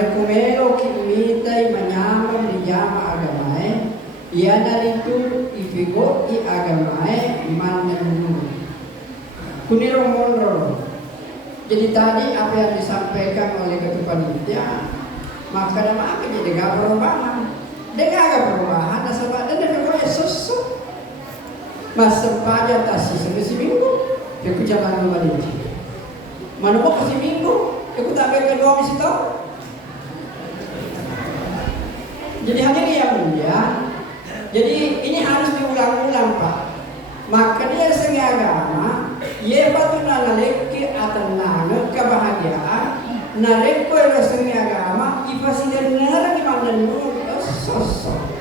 Narekumelo kimitai manyaman di jama agamae, ia naritu ifigo i agamae manenu. Kuniro monro. Jadi tadi apa yang disampaikan oleh ketua panitia, maka nama apa jadi gak perubahan. Dengan gak perubahan, nasabah dan dengan susuk. Mas sempaja tasi seminggu, aku jangan kembali. Mana mau kasih minggu, aku tak ambil kedua di situ. Jadi hadirin yang mulia, jadi ini harus diulang-ulang Pak. Maka dia seni agama, ia patut naleki atau nana kebahagiaan, naleki orang seni agama, ipasi dan nara di mana nuru sosok.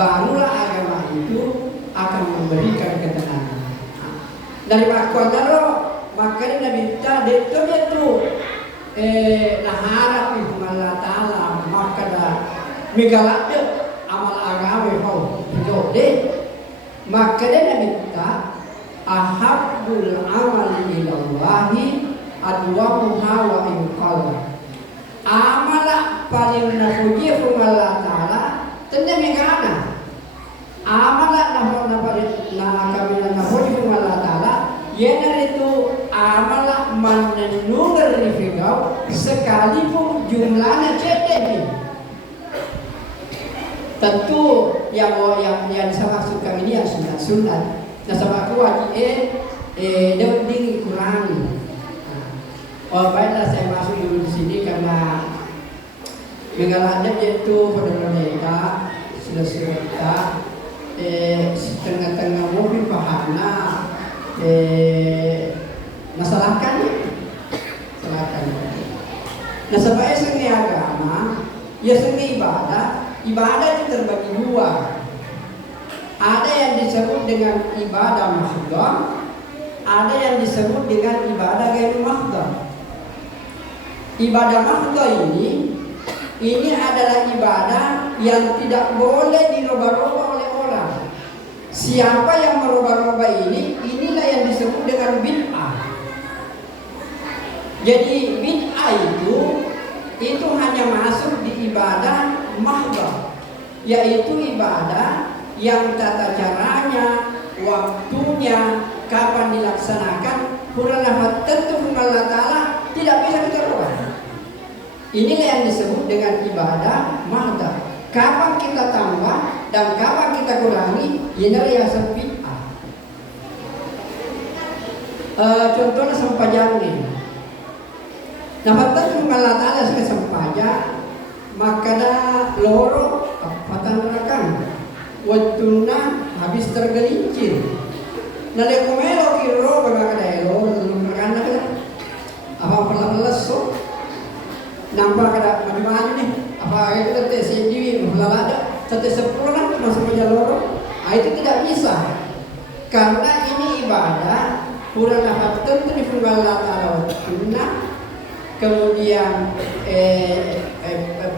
Barulah agama itu akan memberikan ketenangan. Dari makwadaro, maka dia minta itu naharap itu Allah Taala maka dah migalade amal agama kau jode maka dia minta ahabbul amali ilallahi adwamuha wa inqalla amala paling nafuji Allah Taala tenda migana amala nafuji Allah Taala yana itu amala manenungar rifigau sekalipun jumlahnya cetek. Tentu yang saya maksudkan ini yang sunat. Nah sama aku wajib dikurangi. Oh baiklah saya masuk dulu di sini karena mengaladap yaitu pada mereka sudah setengah-tengah mobil pahana masalahkan. Nah sebagai seni agama, ya seni ibadah itu terbagi dua. Ada yang disebut dengan ibadah mahdhah, ada yang disebut dengan ibadah ghairu mahdhah. Ibadah mahdhah ini adalah ibadah yang tidak boleh dirubah-rubah oleh orang. Siapa yang merubah-rubah inilah yang disebut dengan bid'ah. Jadi bid'ah itu hanya masuk di ibadah mahdhah, yaitu ibadah yang tata caranya, waktunya, kapan dilaksanakan, huruf tentu Allah Taala tidak bisa kita rubah. Inilah yang disebut dengan ibadah mahdhah. Kapan kita tambah dan kapan kita kurangi, inilah yang disebut bid'ah. Contohnya sempajang nih. Nah, tentu Allah Taala sudah sempaja, maka dah loro patan rakan, waktunya habis tergelincir. Nah, lekomelo kiro bagaimana dah loro belum berkanda kan? Apa pelan-pelan so? Nampak ada maju-maju nih. Apa itu tetap sendiri melalada, tetap sempurna masuk ke loro. Itu tidak bisa, karena ini ibadah kurang apa tentu di Allah Taala waktunya. Kemudian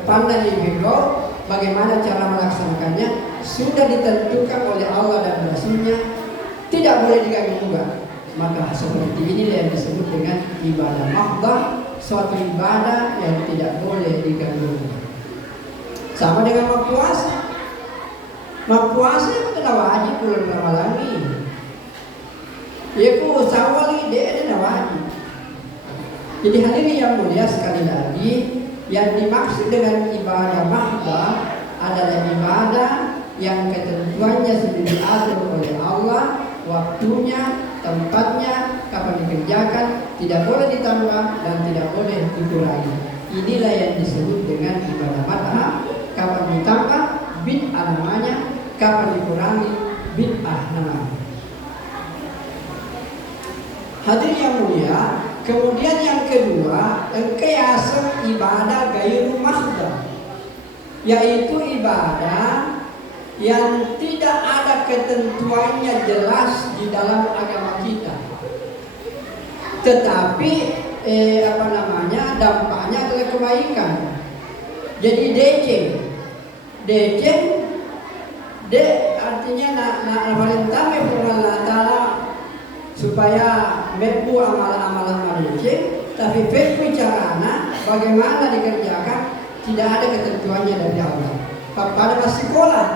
pandai bego bagaimana cara melaksanakannya sudah ditentukan oleh Allah dan Rasulnya, tidak boleh diganggu juga. Maka seperti ini yang disebut dengan ibadah mahdhah, suatu ibadah yang tidak boleh diganggu. Sama dengan mau puasa. Mau puasa itu adalah wajib bulan Ramadan ini. Ya ku sawali dia adalah wajib. Jadi hadirin yang mulia sekali lagi, yang dimaksud dengan ibadah mahdhah adalah ibadah yang ketentuannya sudah diatur oleh Allah, waktunya, tempatnya, kapan dikerjakan, tidak boleh ditambah dan tidak boleh dikurangi. Inilah yang disebut dengan ibadah mahdhah. Kapan ditambah, bid'ah namanya. Kapan dikurangi, bid'ah namanya. Hadirin yang mulia, kemudian yang kedua, kiasan ibadah ghairu mahdhah, yaitu ibadah yang tidak ada ketentuannya jelas di dalam agama kita, tetapi dampaknya adalah kebaikan. Jadi artinya nak perintah Allah Taala supaya membu amalan-amalan manusia, tapi bicarana bagaimana dikerjakan tidak ada ketentuannya dari Allah. Pada masih sekolah,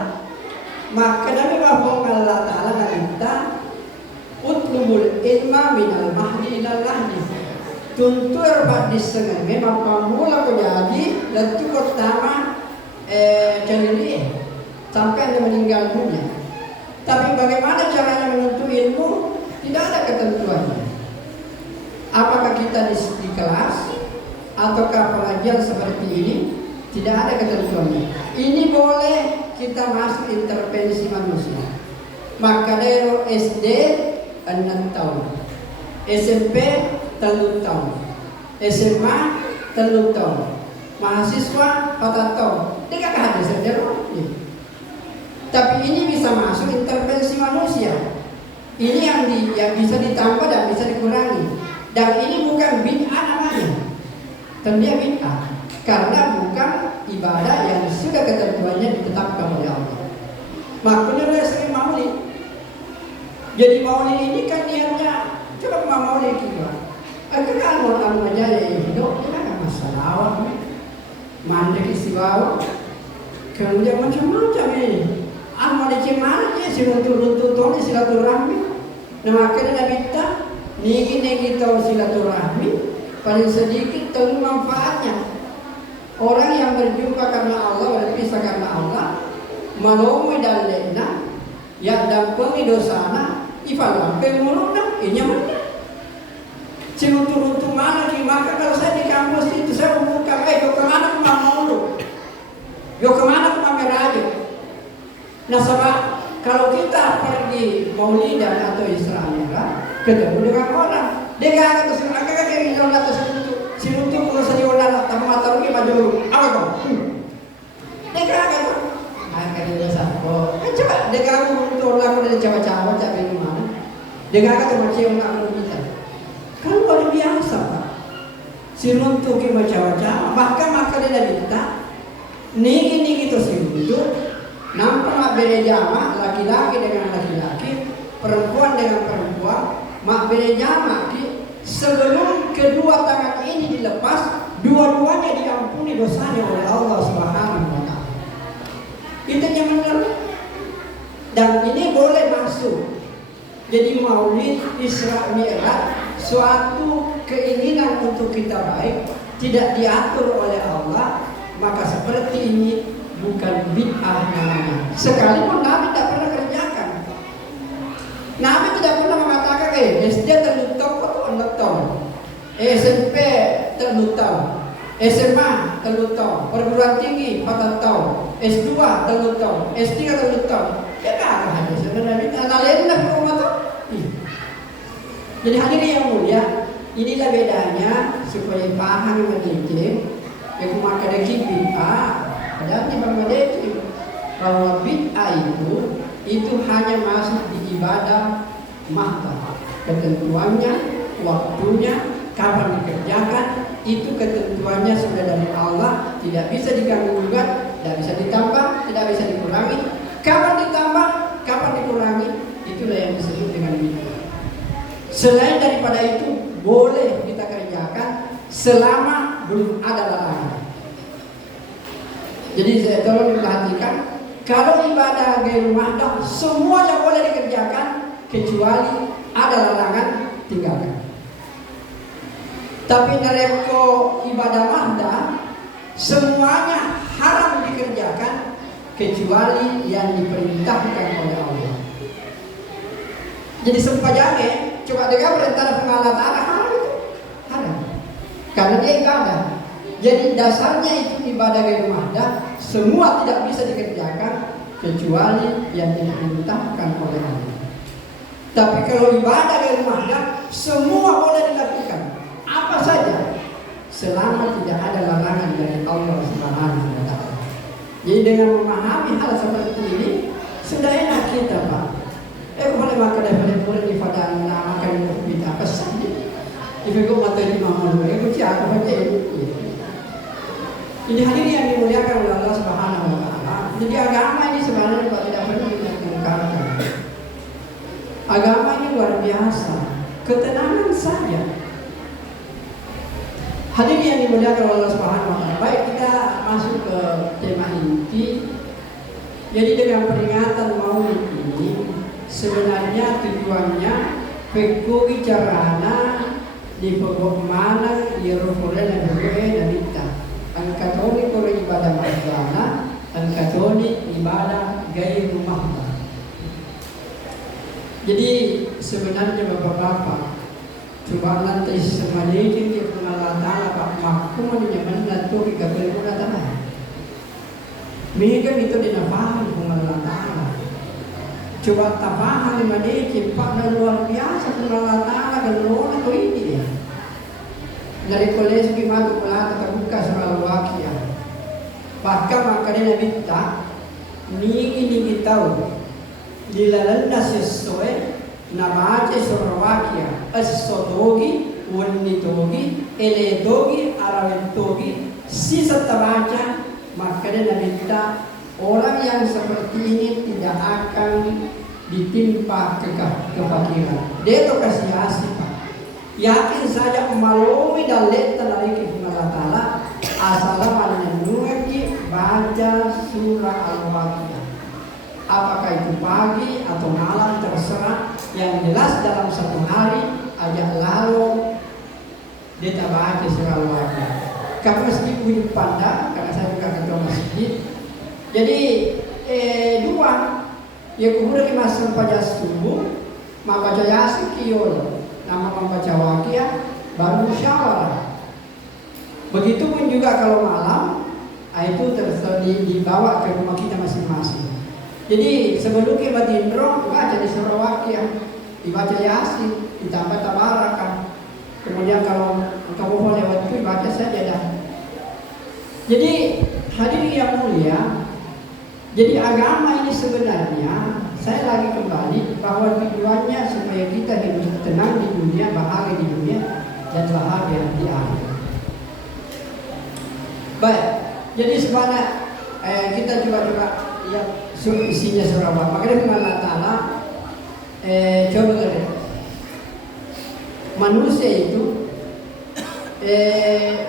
maka Nabi Muhammad Allah Ta'ala minta utlubul ilma minal mahdi ilal lahdi. Tuntur pada disengan memang pamula ko jadi dan cukup tama jalili sampai Anda meninggal dunia. Tapi bagaimana caranya menuntut ilmu? Tidak ada ketentuannya. Apakah kita di kelas ataukah pengajian seperti ini? Tidak ada ketentuannya. Ini boleh kita masuk intervensi manusia. Maka dari SD 6 tahun, SMP 3 tahun, SMA 3 tahun, mahasiswa 4 tahun. Tidak ada saja. Tapi ini bisa masuk intervensi manusia. Ini yang bisa ditambah dan bisa dikurangi. Dan ini bukan bid'ah namanya. Dan dia bid'ah karena bukan ibadah yang sudah ketentuannya ditetapkan oleh Allah. Makanya dia sering maulid. Jadi maulid ini kan niatnya coba maulid kita. Kan anu aja ya hidup kita kan masalah. Mandek istiwa. Kemudian macam-macam ini. Amal cemana dia silaturahmi tolong silaturahmi. Nah makanya Nabi kita niki tahu silaturahmi paling sedikit tahu manfaatnya. Orang yang berjumpa karena Allah berpisah karena Allah malumi dan lena ya dampengi dosana ifalam pemuluna ini mana cilutu-lutu mana di maka kalau saya di kampus itu saya membuka yo kemana mau lu yo kemana meraja. Nah sama kalau kita pergi maulidan atau Isra Mi'raj ketemu dengan orang dia akan terus agak kayak gitu atau sinutu kalau saya diulang tamu atau rugi maju apa kau dia akan akan dia sako coba dia akan untuk lakukan dari cawa-cawa cabai di mana dia akan terus cium nak kita kan luar biasa Pak sinutu kita cawa-cawa bahkan maka dia minta niki itu sinutu nampak beda jama laki-laki dengan laki-laki, perempuan dengan perempuan, mak beda jama sebelum kedua tangan ini dilepas, dua-duanya diampuni dosanya oleh Allah Subhanahu wa Ta'ala. Itu yang benar. Dan ini boleh masuk. Jadi maulid Isra Mi'raj suatu keinginan untuk kita baik tidak diatur oleh Allah, maka seperti ini bukan bid'ah namanya. Sekalipun Nabi tidak pernah kerjakan. Nabi tidak pernah mengatakan SD terlutung atau 6 tahun, SMP terlutung, SMA terlutung, perguruan tinggi 4 tahun, S2 terlutung, S3 terlutung. Ya kan ada sebenarnya analisa lah rumah. Jadi hadirin yang mulia, inilah bedanya supaya paham mendidik. Yang memakai bid'ah. Padahal di Bangladesh bahwa bid'ah itu hanya masuk di ibadah mahdah. Ketentuannya, waktunya, kapan dikerjakan, itu ketentuannya sudah dari Allah, tidak bisa diganggu gugat, tidak bisa ditambah, tidak bisa dikurangi. Kapan ditambah, kapan dikurangi, itulah yang disebut dengan bid'ah. Selain daripada itu boleh kita kerjakan selama belum ada larangan. Jadi saya tolong diperhatikan, kalau ibadah ghairul mahdah semuanya boleh dikerjakan kecuali ada larangan tinggalkan. Tapi nereko ibadah mahdah semuanya haram dikerjakan kecuali yang diperintahkan oleh Allah. Jadi sempajane coba dengar perintah Allah Ta'ala haram itu haram karena dia ibadah. Jadi dasarnya itu ibadah ghairul mahdah semua tidak bisa dikerjakan kecuali yang diperintahkan oleh Allah. Tapi kalau ibadah ghairul mahdah semua boleh dilakukan apa saja selama tidak ada larangan dari Allah Subhanahu wa Ta'ala. Jadi dengan memahami hal seperti ini sudah enak kita Pak. Boleh makan dan boleh difadan makan kita apa saja. Ibu mata di mama dulu, siapa baca ini. Ini hadirin yang dimuliakan oleh Allah Subhanahu wa Ta'ala. Jadi agama ini sebenarnya tidak perlu ditengkarkan. Agama ini luar biasa, ketenangan saja. Hadirin yang dimuliakan Allah Subhanahu wa taala. Baik, kita masuk ke tema inti. Jadi dengan peringatan Maulid ini sebenarnya tujuannya pekui carana di mana Yerusalem dan Dalita. Ang Katolik ko ibadah mahzana, ang Katolik ibadah gaya rumah. Jadi sebenarnya bapak-bapak, coba nanti semaliki di pengalatan apa makmum di zaman itu kita berpura-pura. Mereka itu dinafaham pengalatan. Coba tapahan maliki pak dan luar biasa pengalatan galon itu ini. Dari kolej gimana pelata terbuka soal wakia. Bahkan makanya kita ini tahu dilalanda sesuai nama aja Slovakia, Estodogi, Wonitogi, Eledogi, Arawetogi, sisa tabaca, makanya kita orang yang seperti ini tidak akan ditimpa kefakiran. Dia itu kasih asih Pak. Yakin saja melalui dalil dari Allah Taala asal menunjuki baca surah Al-Waqiah. Apakah itu pagi atau malam terserah, yang jelas dalam satu hari aja lalu dia baca surah Al-Waqiah. Karena mesti punya pandang, karena saya juga ketua masjid. Jadi dua, ya kemudian masuk pada subuh, membaca Yasin kiol, nama membaca Waqiah, baru musyawarah. Begitupun juga kalau malam, itu dibawa ke rumah kita masing-masing. Jadi sebelum kita tindrong, baca di surah Waqiah, dibaca Yasin, ditambah tabarakan. Kemudian kalau kamu mau lewat itu baca saja dah. Jadi hadirin yang mulia, jadi agama ini sebenarnya saya lagi kembali bahwa tujuannya supaya kita hidup tenang di dunia, bahagia di dunia, dan bahagia di akhirat. Baik, jadi sebenarnya kita coba lihat isinya surah apa. Makanya Allah Taala coba lihat. Manusia itu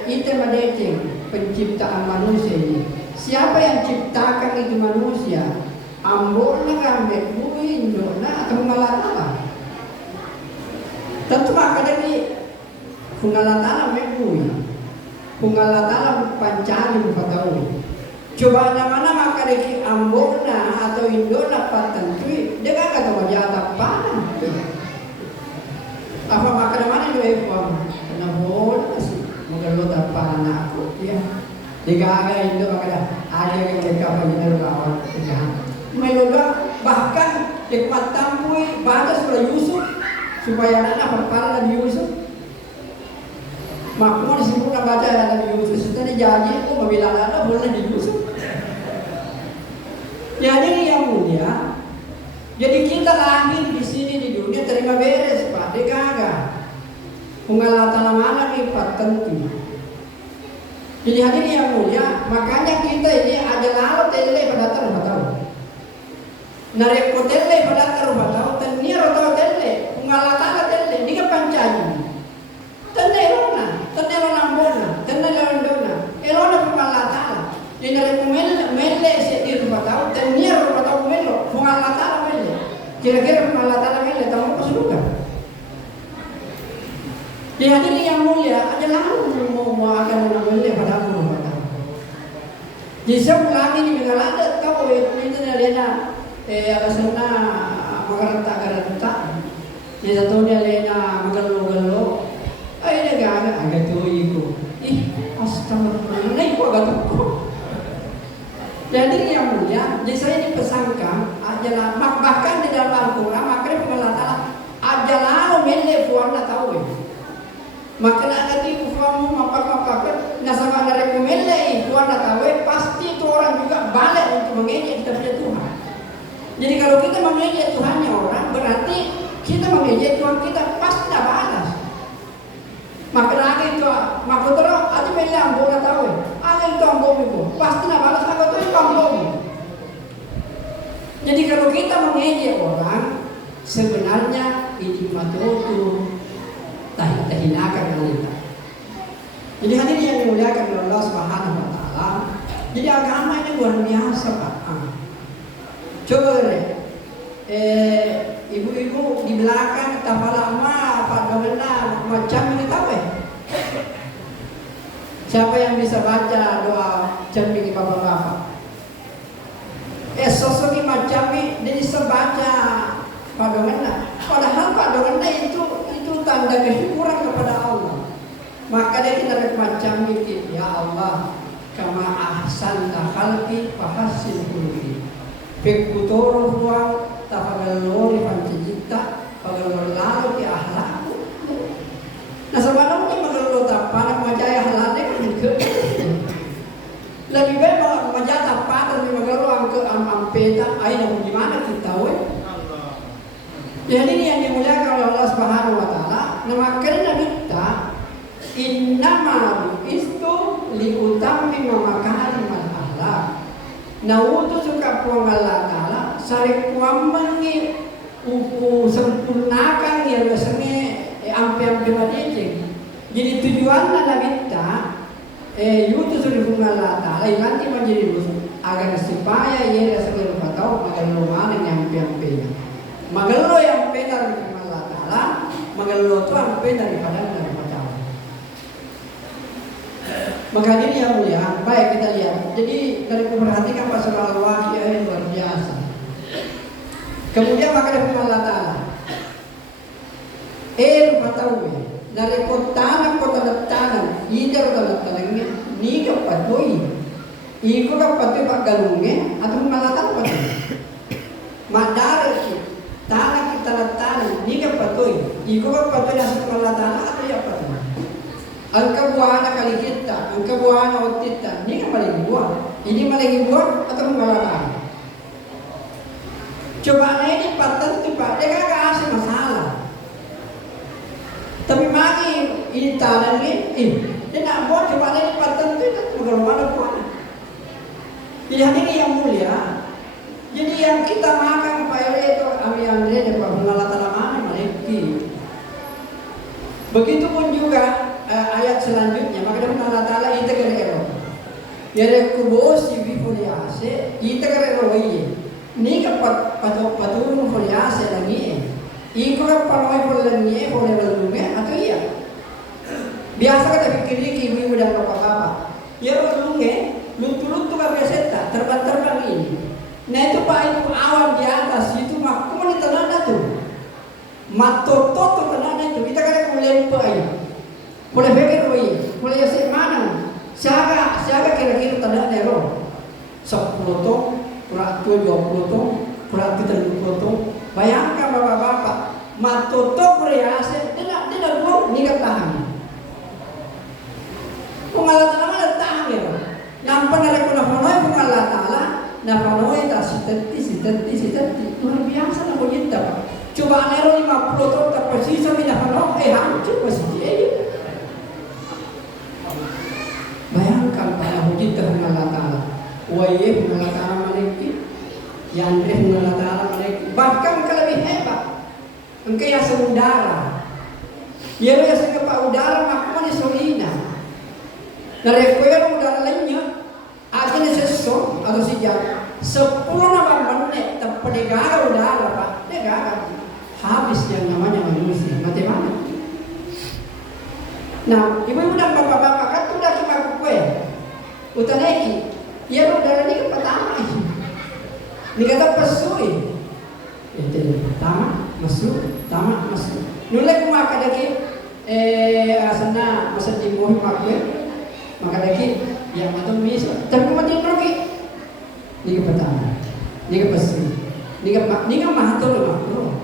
intermediate penciptaan manusia ini. Siapa yang ciptakan itu manusia? Amborna kambek bui indona atau malatala? Tentu maka dari fungalatala mebui, fungalatala pancani mufataui. Coba nama maka dari amborna atau indona patentui, dia kan kata wajah panah. Apa maka mana itu efam? Kenapa sih? Mengeluh tanpa anakku, ya. Jika itu maka ada yang mereka benar lawan dengan meloga bahkan hikmat tampui baca surah Yusuf supaya anak berpahala Nabi Yusuf. Makmum disebutkan baca Nabi Yusuf setelah dijanji membela anak boleh di Yusuf. Jadi yang mulia, jadi kita lahir di sini di dunia terima beres Pak, dia kagak. Pengalatan mana nih Pak tentu. Jadi hadirin yang mulia, makanya kita ini ada lalu tele pada tahu. Narek tele pada tahu, tenia atau tele, pengalatan tele, dia pancani. Tene rona bona, tene rona, elona pengalatan. Ini narek mele sedir tahu, tenia tahu melo, pengalatan mele. Kira-kira pengalatan mele tahu apa sudah? Jadi hadirin yang mulia, ada lalu mau akan mengambil pada Allah. Jadi saya ulangi ini bila ada tahu itu dia ada sana magaranta. Dia satu dia lena magalo. Dia agak tu iku. Astagfirullah, naik kok agak tu. Jadi yang mulia, jadi saya dipesankan adalah bahkan di dalam Al-Quran makanya pengalatan ada lalu mele fuana tahu. Maka ada di kufamu apa nasabah dari kumele Tuhan tahu pasti itu orang juga balik untuk mengejek kita punya Tuhan. Jadi kalau kita mengejek Tuhannya orang berarti kita mengejek Tuhan kita pasti tidak balas. Maka lagi itu maka terus ada mele ambo tahu ada itu ambo itu pasti tidak balas maka itu ambo. Jadi kalau kita mengejek orang sebenarnya ini matotu tahinakan kita. Jadi Jadi agama ini luar biasa Pak. Coba deh, ibu-ibu di belakang tapala ma Pak Domena macam ini tahu ya? Siapa yang bisa baca doa camping bapak-bapak? Sosok macam ini dia bisa baca Pak Domena. Padahal Pak Domena itu tanda kesyukuran kepada Allah. Maka dia kita macam ini, ya Allah, kama ahsanta khalqi fa hassin khuluqi. Pekutoro huang tapagalori pancicita pagalolo ki ahlaku. Nah sebenarnya magalolo tapana majaya halade kan ke. Lebih baik majaya tapana lebih magalolo angke ampeta aina gimana kita we. Jadi ini yang dimuliakan oleh Allah Subhanahu wa taala. Nama karena kita innama bu'istu liutammima makarimal akhlaq. Nah untuk suka puang Allah Ta'ala sari kuamangi sempurnakan ya biasanya ampe-ampe badeceng. Jadi tujuannya Nabi kita yutu sudah Allah Ta'ala nanti menjadi agar supaya ia rasa tahu magalo mana yang ampe-ampenya. Magalo yang benar dari Allah Ta'ala, magalo itu ampe daripada maka ini yang mulia, baik kita lihat. Jadi dari memperhatikan pasal al-waqiyah yang luar biasa. Kemudian maka dari Allah Ta'ala patawi dari kota letangan idar letanangnya ni kapatoi iko kapatoi pak galungnya atau malatan patoi madar tanah kita letangan ni kapatoi iko kapatoi nasi malatan atau ya patoi. Angka buahana kali kita, angka buahana otita, ini kan paling buah. Ini paling buah atau mengalahkan? Coba ini paten tu pak, dia kagak asal masalah. Tapi magi ini tanah ini, dia nak buat coba ini paten tu itu mengalahkan buah. Jadi ini yang mulia. Jadi yang kita makan pak itu ami Andre dapat mengalahkan mana maliki. Begitupun juga ayat selanjutnya maka dia Allah Ta'ala ita kare-kare yare kubosi bi foliase ita kare-kare waye ni ka patun foliase lagi iko ka panoi folani folani atau iya biasa kata pikir ki ibu dan bapak-bapak ya lunge lutu-lutu ka biasa terbang-terbang ini nah itu pak itu awan di atas itu mah kumaha tanah tuh matoto tanah itu kita kare kulempai boleh pikir boleh yasik mana? Siapa kira-kira tanda nero? 10 tong, kurang 20 tong, kurang 30 tong. Bayangkan bapak-bapak, matoto berhasil, tidak buat nikah tahan. Pengalatan apa tahan ya? Nampak dari punah-punah pengalat Allah, napanoi tak siteti, luar biasa nak begitu. Coba nero 50 tong tak pasti sampai napanoi, hancur pasti dia. Bayangkan pada hujit dengan Allah Ta'ala Waye dengan Allah Ta'ala maliki Yandre dengan Allah Ta'ala maliki Bahkan engkau lebih hebat Engkau yang seudara Ya yang sekepak udara Maka solina Dari kau udara lainnya Akhirnya sesuatu atau sejak 10 menit Tapi negara udara Pak Negara Habis yang namanya manusia Matematika. Nah, ibu-ibu dan bapak-bapak kan udah kita kue, utaneki, ya udah ini pertama ini, ini kata pesui, itu pertama masuk, nulek maka daki, asana masa di bawah makwe, maka daki yang matang bisa, tapi mati pergi, ini pertama, ini pesui, ini mahatul makro,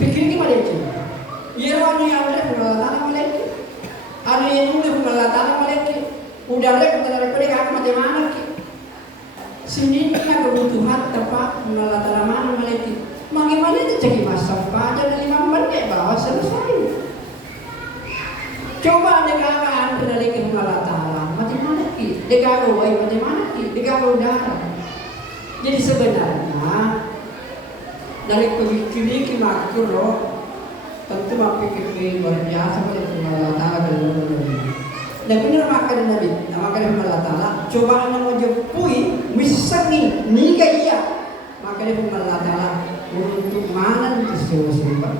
pikir gimana itu? Ia orang yang ada pengalatan malaki, ada yang udah pengalatan malaki, udah ada pengalatan mereka mati mana ki? Sini punya kebutuhan tempat pengalatan mana malaki. Bagaimana itu cek masak pada 5 menit bawa selesai. Coba dengarkan penaliki pengalatan mati mana ki? Dengar woi mati mana ki? Dengar udara. Jadi sebenarnya dari pemikiran kita makro tentu pikir luar biasa pada Allah Ta'ala dan Dan benar makan Nabi, makan Allah Taala. Cobaan yang mau jepui, misangi, niga iya. Maka dia Allah Taala untuk mana itu sewa.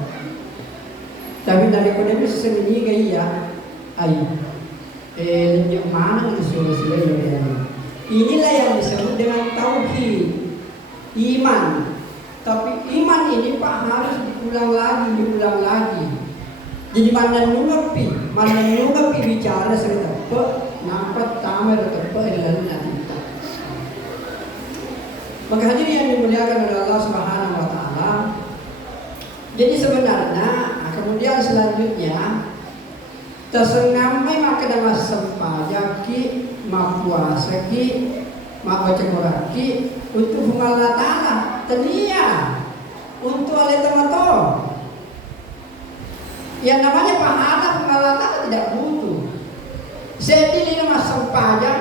Tapi dari kau dia misangi niga iya, ayo. Yang mana itu sewa ini. Inilah yang disebut dengan tauhid, iman. Tapi iman ini Pak harus diulang lagi. Jadi mana nungapi bicara serta nampak tamer atau lalu nanti. Maka hadirin yang dimuliakan oleh Allah Subhanahu Wa Taala. Jadi sebenarnya kemudian selanjutnya tersengamai maka nama sempajaki, mapuasaki, mapacekoraki untuk Allah Taala. Tenia untuk oleh teman-teman. Yang namanya pahala pengalatan tidak butuh. Sedih nama sempajak